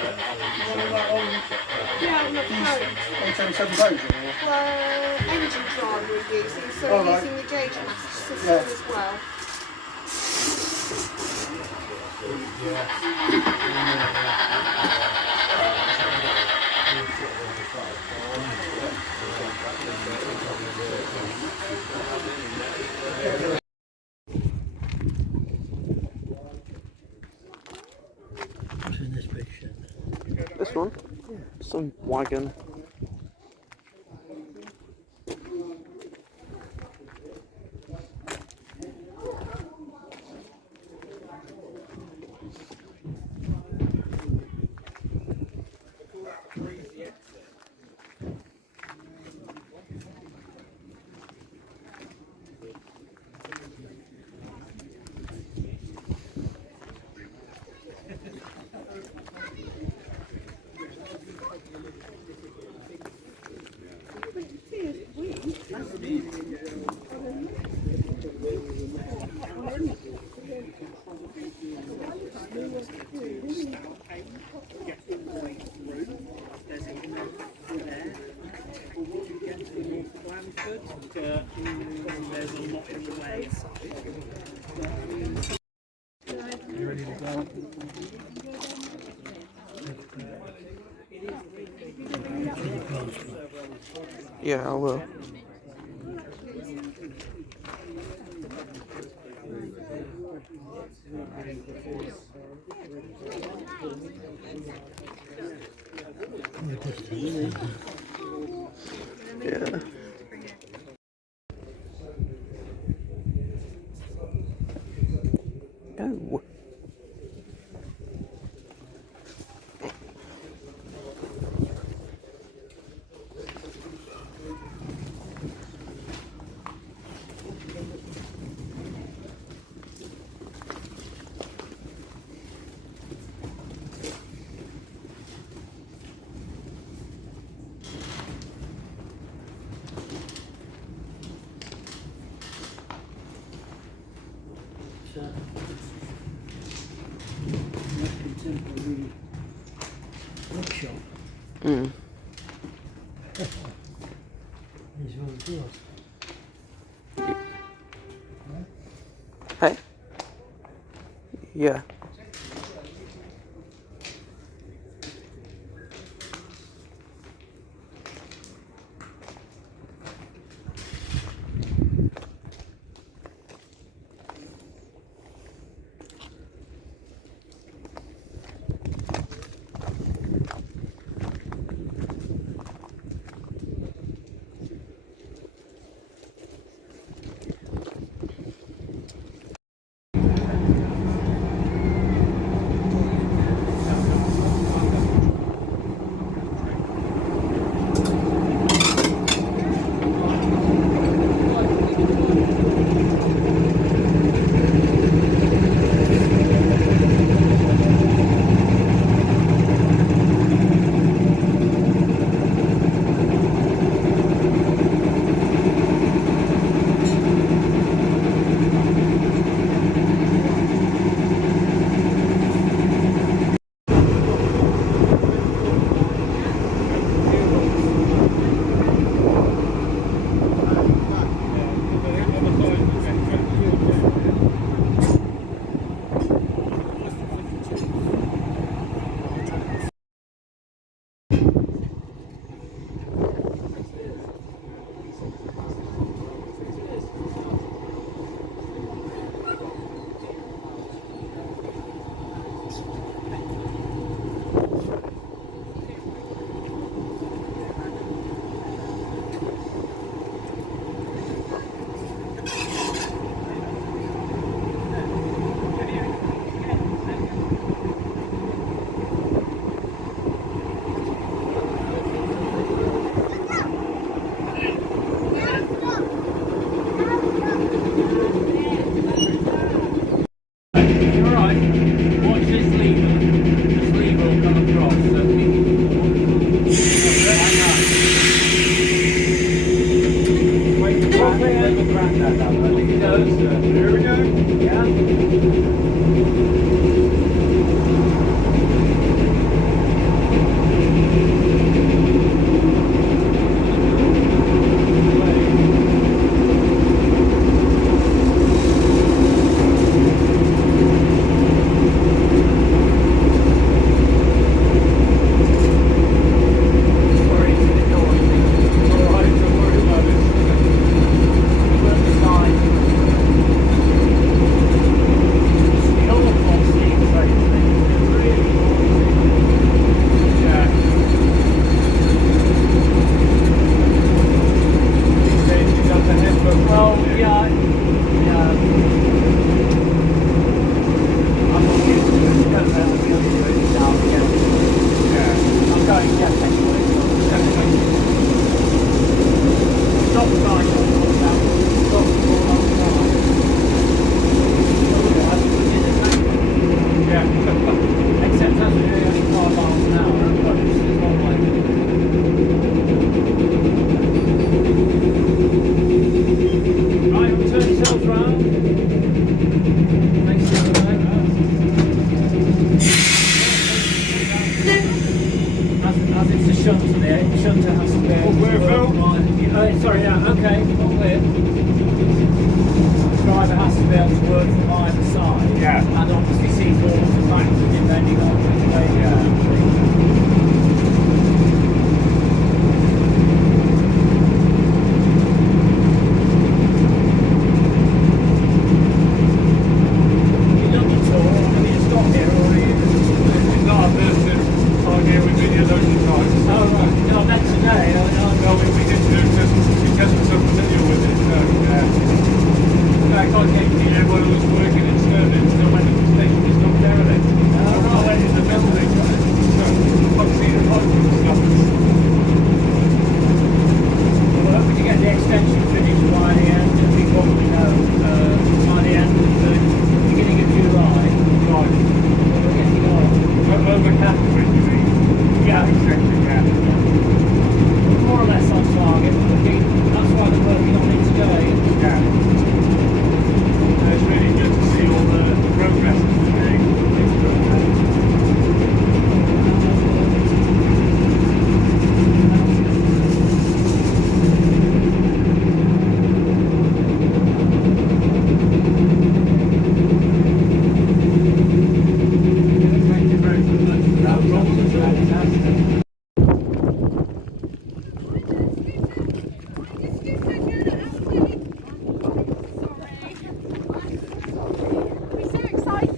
Yeah, on the phone. On 77 days, or? Engine drive we're using, so Oh, we're right. using the gauge master system Yeah. as well. What's in this picture? This one? Some wagon. Yeah, I will. Yeah. Go. Contemporary workshop. Mm. Is what it was. Hey? Yeah. a shunter there. The shunter has to be able to Where, work Phil? from either. Sorry, yeah, okay, all clear. The driver has to be able to work from either side. Yeah. And obviously see forwards and backwards depending on which way you are. You done your tour? Have you just got here or are you? It's not a person on here with video loads of times. Oh right, no, I meant today. No, we did do because we're so familiar with it. So, in fact, I came here when I was working in Stirling, so when the station was not there then. I went in the building, so I've seen a lot of stuff. Well, hoping to get the extension finished by the end, I think what we know, by the end of the beginning of July. Right. We're getting on. Over Catherine, you mean? Yeah. Exactly, yeah. We're more or less on target, but I think that's why they're working on it today. Yeah. It's really good to see all the progress that we're making. Thank you very much. No problem at all. Fantastic. We're so excited.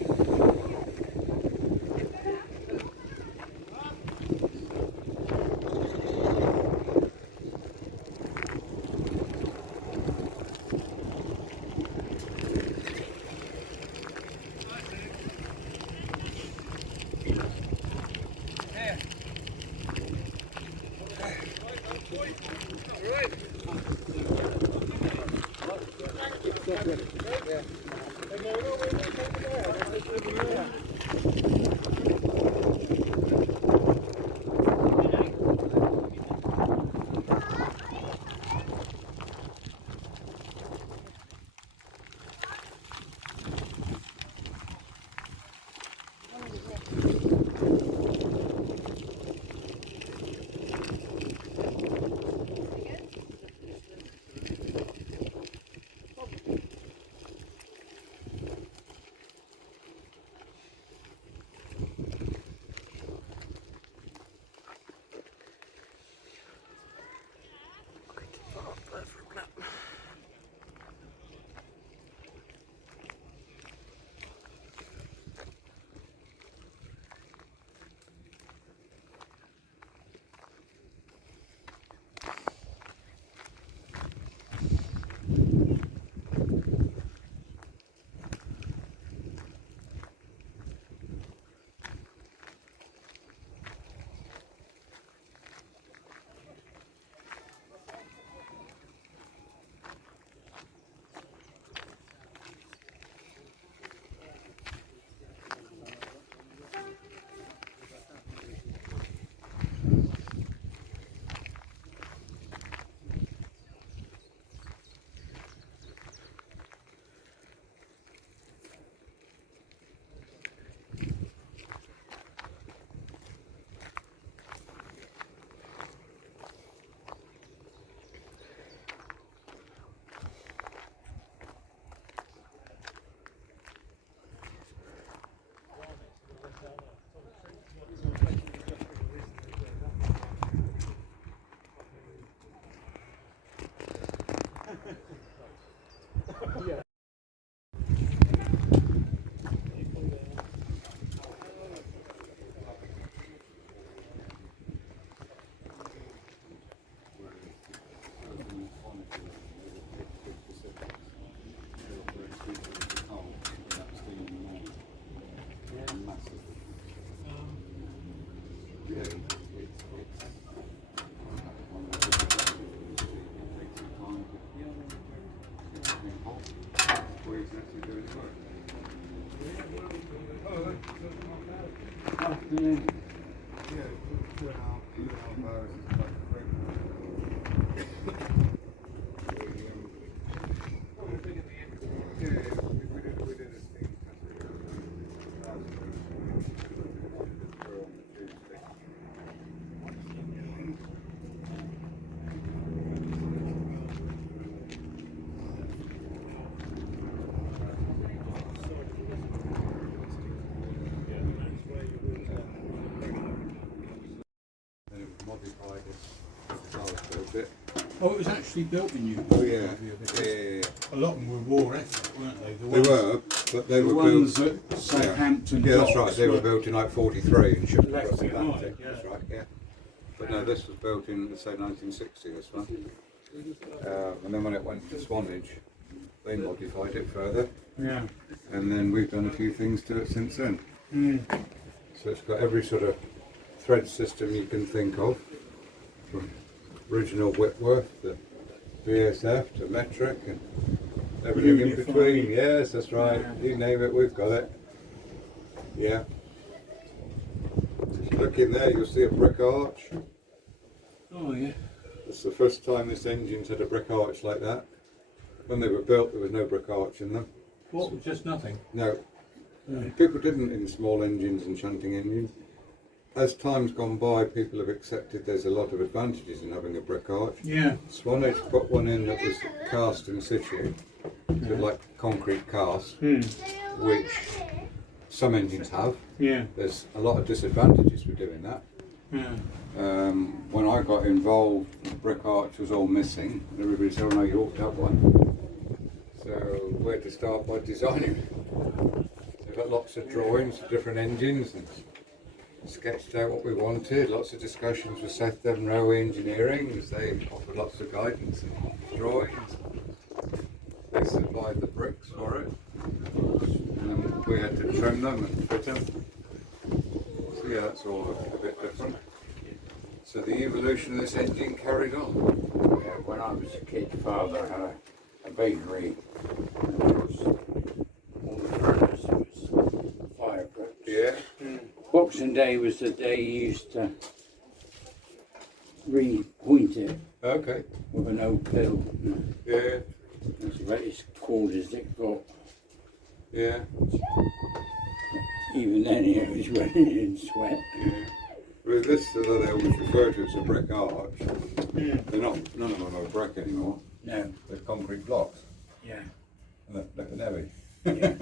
modified it. Charles built it. Oh, it was actually built in you. Oh yeah. Yeah. A lot of them were war effort, weren't they? They were, but they The were ones built. at Southampton. Yeah, that's right. docks They were built in like 43 and shipped Left across the behind, Atlantic. yeah. That's right. Yeah. But no, this was built in say 1960. This one. And then when it went to Swanage, they modified it further. Yeah. And then we've done a few things to it since then. Mm. So it's got every sort of thread system you can think of, from original Whitworth to VSF to metric and everything in Uniform. between. Yes, that's right. Yeah. You name it, we've got it. Yeah. If you look in there, you'll see a brick arch. Oh yeah. It's the first time this engine's had a brick arch like that. When they were built, there was no brick arch in them. What? Just nothing. No. Yeah. People didn't in small engines and shunting engines. As time's gone by, people have accepted there's a lot of advantages in having a brick arch. Yeah. Swanage put one in that was cast in situ, so like concrete cast, Hmm. which some engines have. Yeah. There's a lot of disadvantages with doing that. Yeah. When I got involved, the brick arch was all missing, and everybody said, oh no, you ought to have one. So we had to start by designing it. So we've got lots of drawings of different engines and sketched out what we wanted, lots of discussions with Seth Devon Engineering, as they offered lots of guidance and drawings. They supplied the bricks for it, and then we had to trim them and fit them. So yeah, that's all a bit different. So the evolution of this engine carried on. Yeah, when I was a kid, Father had a bakery. And there was all the furnace was fire bricks. Yeah. Boxing Day was the day you used to repoint it Okay. with an oak pill. Yeah. That's about as cold as it got. Yeah. Even then, it was running in sweat. Yeah. With this, although they always refer to it as a brick arch, they're not. None of them are brick anymore. No. They're concrete blocks. Yeah. And they're heavy. Yeah.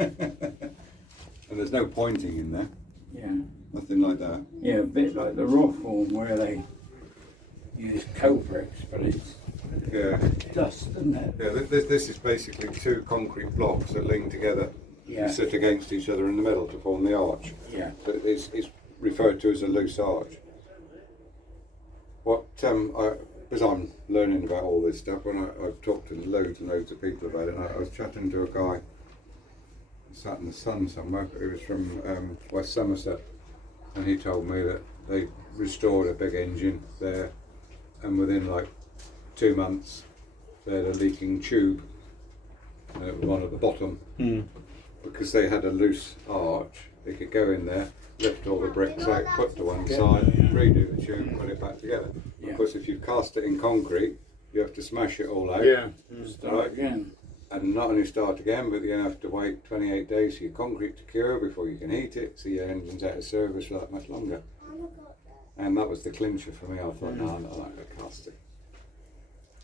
And there's no pointing in there. Yeah. Nothing like that. Yeah, a bit like the raw form where they use coat bricks, but it's Yeah. dust, isn't it? Yeah. This is basically two concrete blocks that lean together Yeah. and sit against each other in the middle to form the arch. Yeah. So it's referred to as a loose arch. What as I'm learning about all this stuff, when I've talked to loads and loads of people about it, and I was chatting to a guy sat in the sun somewhere, who was from West Somerset, and he told me that they restored a big engine there, and within like 2 months they had a leaking tube one at the bottom, because they had a loose arch. They could go in there, lift all the bricks out, put to one side, redo the tube, put it back together. Yeah. Of course, if you cast it in concrete, you have to smash it all out. Yeah. Start again. And not only start again, but you have to wait 28 days for your concrete to cure before you can heat it, so your engine's out of service for that much longer. And that was the clincher for me. I thought, no, I'm not going to cast it.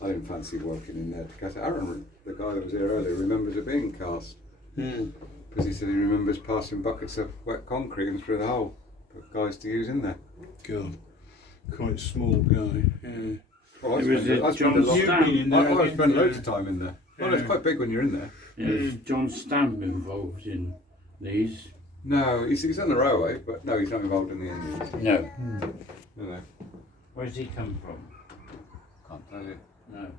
I didn't fancy working in there to cast it. Aaron, the guy that was here earlier, remembers it being cast. Because he said he remembers passing buckets of wet concrete in through the hole for guys to use in there. God. Quite small guy. Yeah. Well, It was I spent John a lot. Stamp. in there I again, spent yeah. loads of time in there. Well, it's Yeah. quite big when you're in there. Is John Stamp involved in these? No, he's on the railway, but no, he's not involved in the engines. No. No. Where does he come from? Can't tell you. No.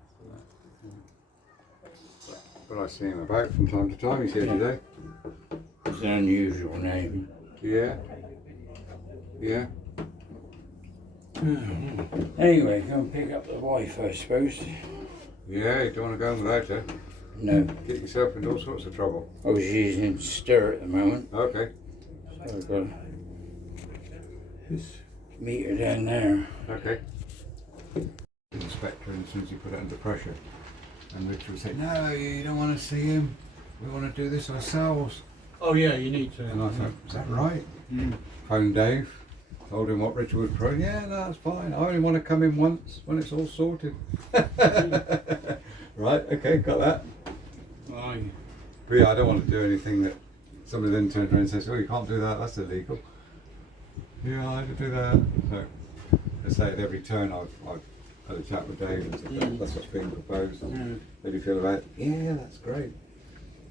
But I see him about from time to time. He's here today. It's an unusual name. Yeah. Yeah. Anyway, go and pick up the wife, I suppose. Yeah, you don't want to go home without her. No. Get yourself into all sorts of trouble. Oh, she's in stir at the moment. Okay. So I've got to meet her down there. Okay. Inspector, and as soon as you put it under pressure, and Richard would say, no, you don't want to see him. We want to do this ourselves. Oh yeah, you need to. And I thought, is that right? Phoned Dave, told him what Richard would pro. Yeah, no, that's fine. I only want to come in once when it's all sorted. Right, okay, got that. Aye. But yeah, I don't want to do anything that somebody then turns around and says, oh, you can't do that, that's illegal. Yeah, I could do that. So, I say at every turn I've had a chat with Dave and said that's what's being proposed. How do you feel about it? Yeah, that's great.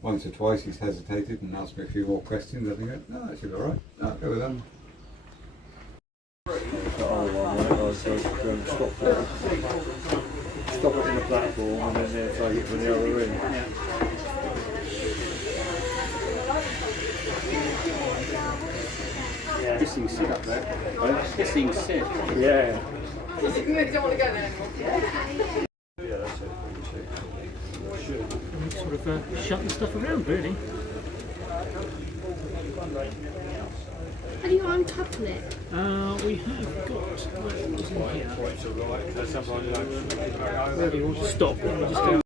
Once or twice he's hesitated and asked me a few more questions. I think, no, that should be alright. No, I'll go with that. Stop it in the platform and then they'll take it from the other end. Yeah. This thing's sit up there. This thing's sit. Yeah. You don't want to go there anymore. Yeah, that's it. Sort of shutting stuff around, really. Have you uncoupling it? We have got. What was in here? Points are right. Sometimes you don't. Where do you want to stop? Let me just go.